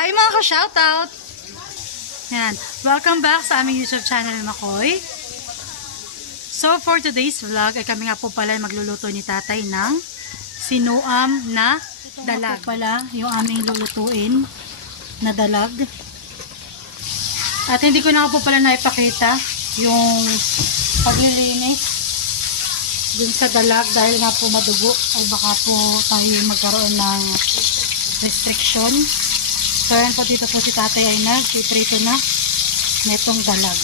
Hi mga ka-shoutout! Yan. Welcome back sa aming YouTube channel Makoy. So for today's vlog ay kami nga po pala ay magluluto ni tatay ng sinuam na dalag. Ito pala yung aming lulutuin na dalag. At hindi ko na po pala naipakita yung paglilinis dun sa dalag dahil nga po madugo ay baka po tayo magkaroon ng restriction. So yan po dito po si tatay ay na, piprito na netong dalag.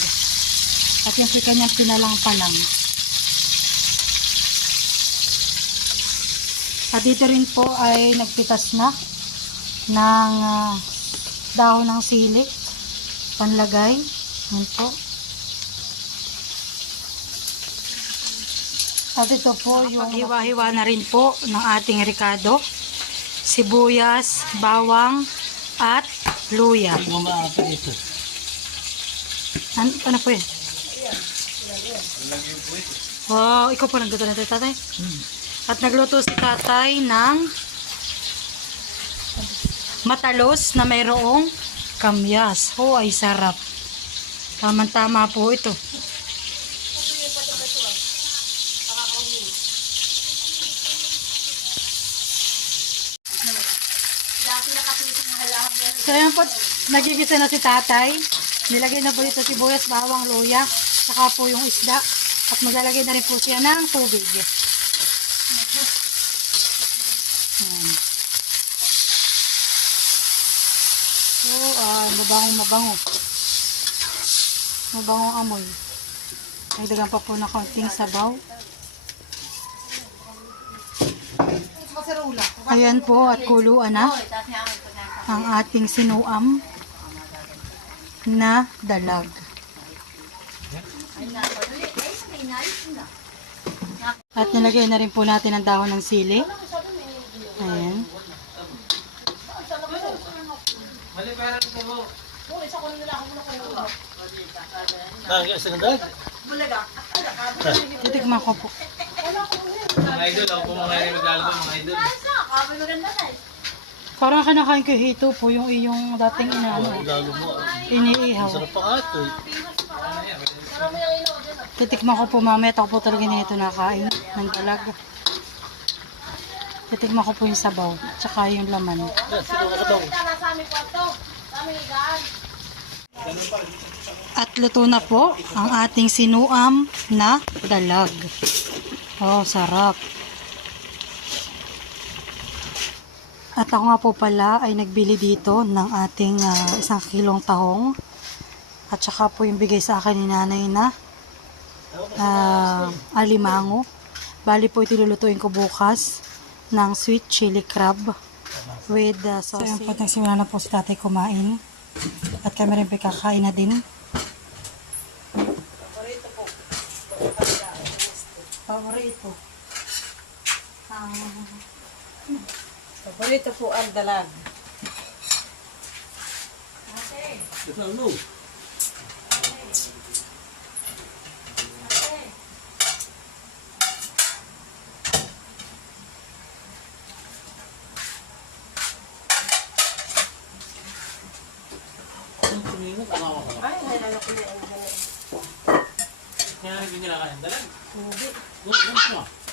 At yung po kanyang pinalang palang. At dito rin po ay nagpitas na ng ah, dahon ng sili panlagay. Yan po. At ito po yung hiwa-hiwa na rin po ng ating ricado. Sibuyas, bawang, at luya. Ano, ano po yun? Wow, ikaw po nagluto na tatay? At nagluto si tatay ng matalos na mayroong kamyas. Oh, ay sarap. Tama-tama po ito. So yan po, nagigisa na si tatay. Nilagay na po dito sibuyas, bawang, luya, saka po yung isda. At maglalagay na rin po siya ng tubig. Yan. So, ah, mabangong mabango. Mabangong amoy. Nagdagan pa po na konting sabaw. Ayan po at kuluan na ang ating sinuam na dalag. At nilagay na rin po natin ang dahon ng sili. Ayan. Titikman ko po. Mga idol, ako po mga idol mga idol. Parang kinakain ko hito po yung iyong dating inaano. Lalo mo. Iniihaw. Sarap pa ato. Titikman ko po mamaya. Ito po talaga nito nakain ng dalag. Titikman ko po yung sabaw. Tsaka yung laman. At luto na po ang ating sinuam na dalag. Oh, sarap. At ako nga po pala ay nagbili dito ng ating ah, isang kilong tahong. At saka po yung bigay sa akin ni nanay na ah, alimango. Bali po itilulutuin ko bukas ng sweet chili crab with uh, sausage. So, yun po, nagsimula na po si tatay kumain. At kami rin po kakain na din. Paborito. Ang Paborito po ang dalag. Ito lang, no. Ang ka. Ay, nalala ko na yung dalag. Kaya hindi nila kayang dalag. Hindi. Oh, yan siya.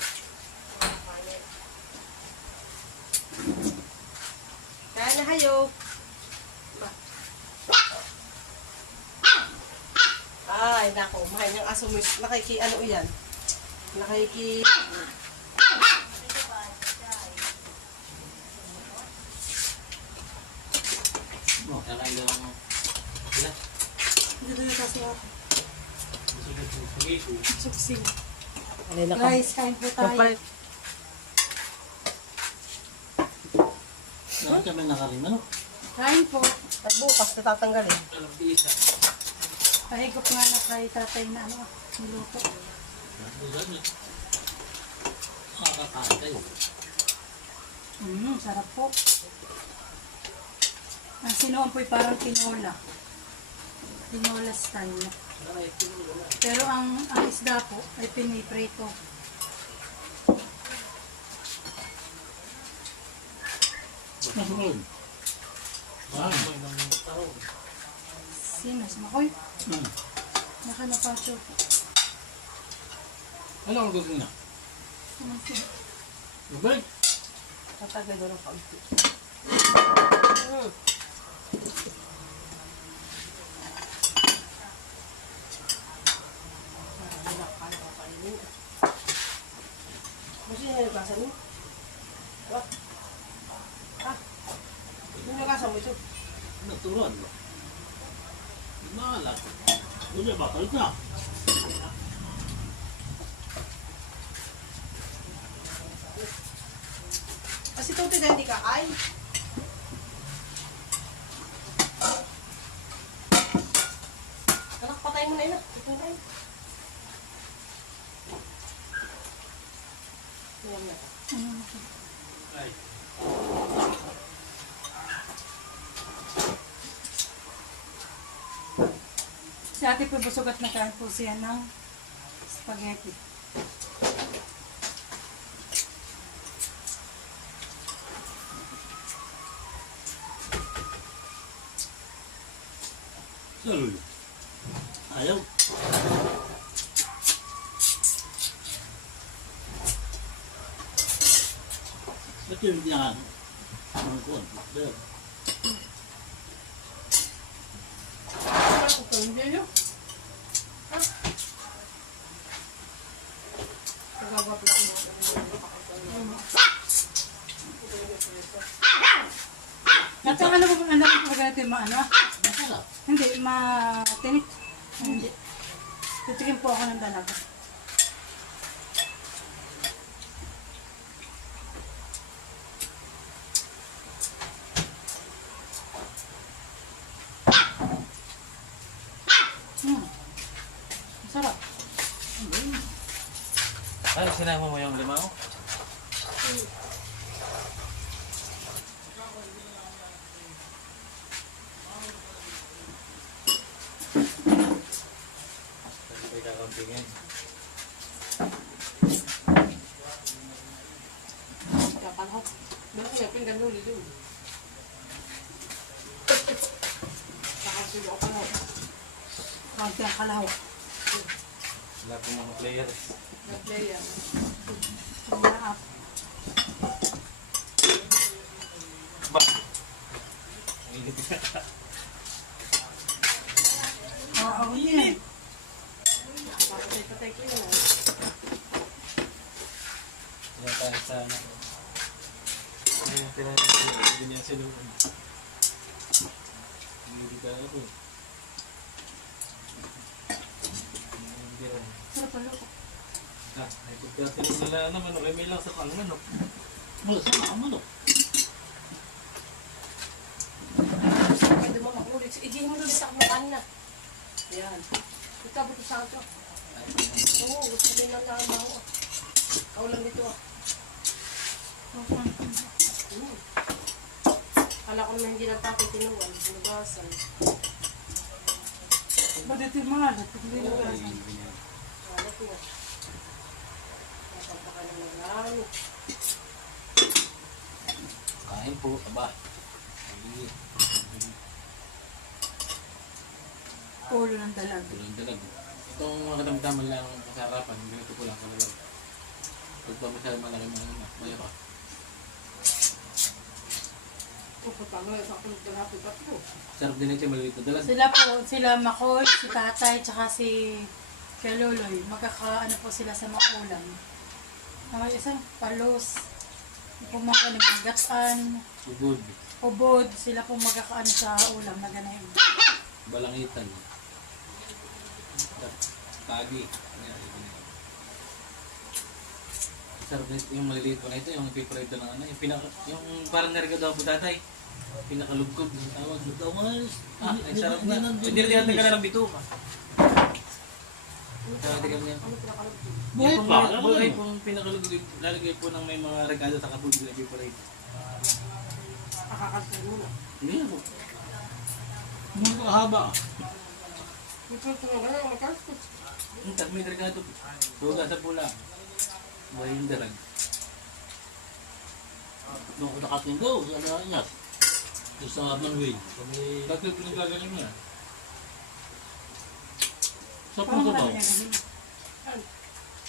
Hayo. Ay, nako. Mahal niyang aso mo. Nakiki, ano yan? Nakiki... Kaya kayo daw ang sila. Dito na kasi ako. Nako. Guys, kain po tayo. Saan kami nakarin, ano? Kain po. At bukas bilis ah. Pahigop nga na kay tatay na ano, niluto. Mm, sarap po. Ang sinuam po'y parang tinola. Tinola style. Pero ang, ang isda po ay piniprito. Nasunog. Ah, Sinas, makoy. Hmm. Naka na pacho. Ano ang gusto niya? Ubay? Tatagal ko ng kaunti. Mm. Ah, wala ka na kakainin. Gusto niya nagkasa mo? What? Ha? Yung nagkasa mo ito? Natural ba? Maalat. Unya ba? Kalit na. Kasi tuti na hindi kakain. Anak, patay mo na yun. ah. Ito yun. Ayan na. Ay. Si ate po busog at nakain po siya ng spaghetti. Saluyo. Ayaw. Ba't yun hindi nga? Ang kuwan. Dahil. Ano ko ito? Hindi yun. Ha? Nagagapit ko mo. At ang ano po, ano po spaghetti, ma ano? Masarap. Hindi, matinik. Hindi. Titikin po ako ng dalaga. Hmm. Masarap. Ay, sinama mo yung limaw? Kasi may kakampingin. Kakalhok. Meron niya, pinggan huli doon. Nakasulo ako na. Konti ang kalahok. Wala pong mga players. Nag-play yan. Paglaap. Ba? Init ka. Oo, oh, yun. Papatay-patay ko yun. ah. Yan tayo sa ano. Ayun, tinayin din yan sa loob. Hindi ka ako. Sarap pala. Ah, ay pagkatinig nila naman, okay, may lang sa pang manok. Masarap ang manok. Pwede mo makulit. Idihin mo doon sa kamukaan na. Yan. Ito, buto sa ito. Oo, gusto din lang na ako. Ako lang dito ah. Kala ko naman hindi nagtapit tinuwan. Sinugasan. Ba't ito yung mga alat? Hindi na. Napapaka lang. Kain po, aba. Ay, Ulo ng dalag. Tulang dalag. Itong mga kadamdaman lang sa harapan, ganito ko lang kalalag. Pag pa masyadong malaki mga anak, maya pa. Oh, patangay. Sa ako nagdalapi pa ito. Sarap din ito, maliliit na dalag. Sila po, sila Makoy, si Tatay, tsaka si Keloloy. Magkaka, ano po sila sa mga ulam. Ang isang palos. Kumakain ng mga gatan, Sugod, ubod. Sila po magkakaano sa ulam na ganayon. balangitan. Tagi. Sarap din yung maliliit po na ito, yung favorite ng ano, yung pinaka, yung parang narigado po tatay. Pinakalugkog, yung tawag. Ikaw nga. Ah, ay sarap na. Hindi rin natin ka na ng bituka. Ano pinakalog? Buhay pa. Buhay pong pinakalugkog, lalagay po ng may mga regalo sa kapag nila favorite. Kakakalsay mo na. Hindi ako. Mga kahaba. Ito ito na gano'n. Makalsay. Yung tag may regalo. Duga sa pula. Buhay yung darag. Doon ko nakatinggaw. Sa ano yan. Sa Manuel. Bakit po yung gagaling niya? Sa puso ba? marami na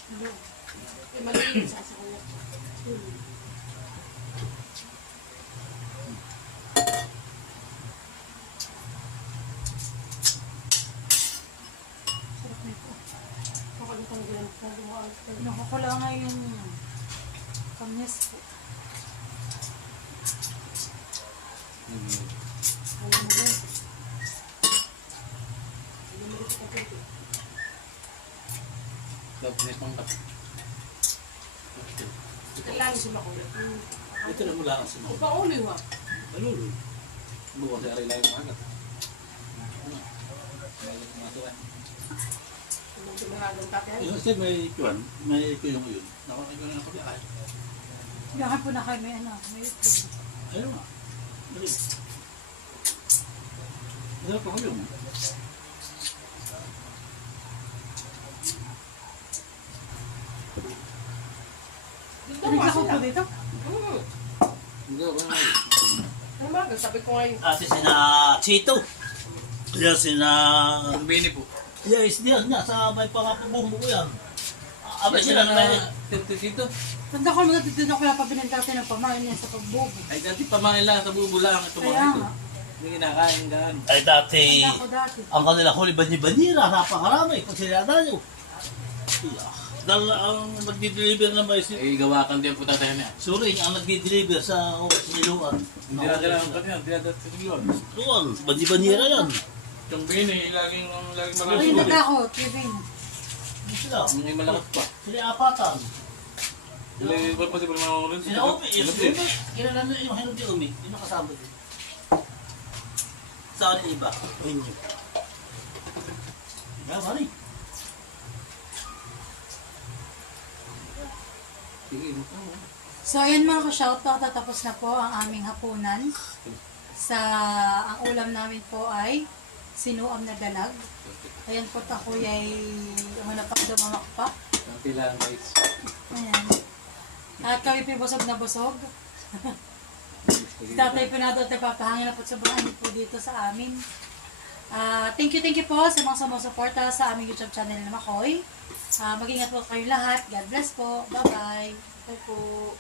ganun. Maliit sa sa kanya. Sarap nito. Makalimutan ko lang kung dumaan. Nakakula nga yung kamyas po. Hmm. Ano mo yun? Lumilit ka konti. Tapos may pangkat. Kailangan si makulit. Hmm. Ito na mula ang. Ikaw ulo ha. Malulo. Bukas ay aray lang angat. Ano? Balik dumahagang tapihan? Yung kasi may kuwan, may kuyong yun. Nakakita na ako ay. Biyakan po na kayo may ano, may Ayun nga. Ano pa kuyong? Dito ko dito? Hmm. Ano ba? Sabi ko ngayon. Ate sina Chito. Yan sina... Ang bini po. Yes, diyan nga sa may pangapabumbo ko yan. Abay sila na tito dito. Tanda ko mga dito na kaya pabinin dati ng pamain niya sa pagbubo. Ay dati pamain lang sa bubo lang ito mga Kaya ito. nga. Hindi kinakain gaan. Ay dati, Tanda ko dati. ang kanila huli bani-banira, napakarami pag sila tayo. Yeah. Dahil ang nagdi-deliver na may si... Ay gawakan din po tatay niya. Suring ang nagdi-deliver sa oh, niluan. Hindi na kailangan pa niya. Hindi na dati sa yun. Doon, bani-banira yan. Yung bini, laging laging mga Ay, sulit. nagkako, Kevin. Hindi sila. May malakas pa. Sila apatan. Hindi ba possible mga ulit? Yung Umi. Kilala na yung Henry Umi. Yung nakasama din. Saan yung iba? Ayun yun. Yeah, So, ayan mga ka-shoutout, tatapos na po ang aming hapunan. Sa, ang ulam namin po ay sinuam na dalag. Ayan po takoy ay ano pa dumamak pa. Konti lang guys. Ayan. At kami po busog na busog. Tatay po nato at nagpapahangin na po sa bahay po dito sa amin. Ah, thank you, thank you po sa mga sumusuporta sa aming YouTube channel na Makoy. Ah, mag-ingat po kayo lahat. God bless po. Bye-bye. Bye po.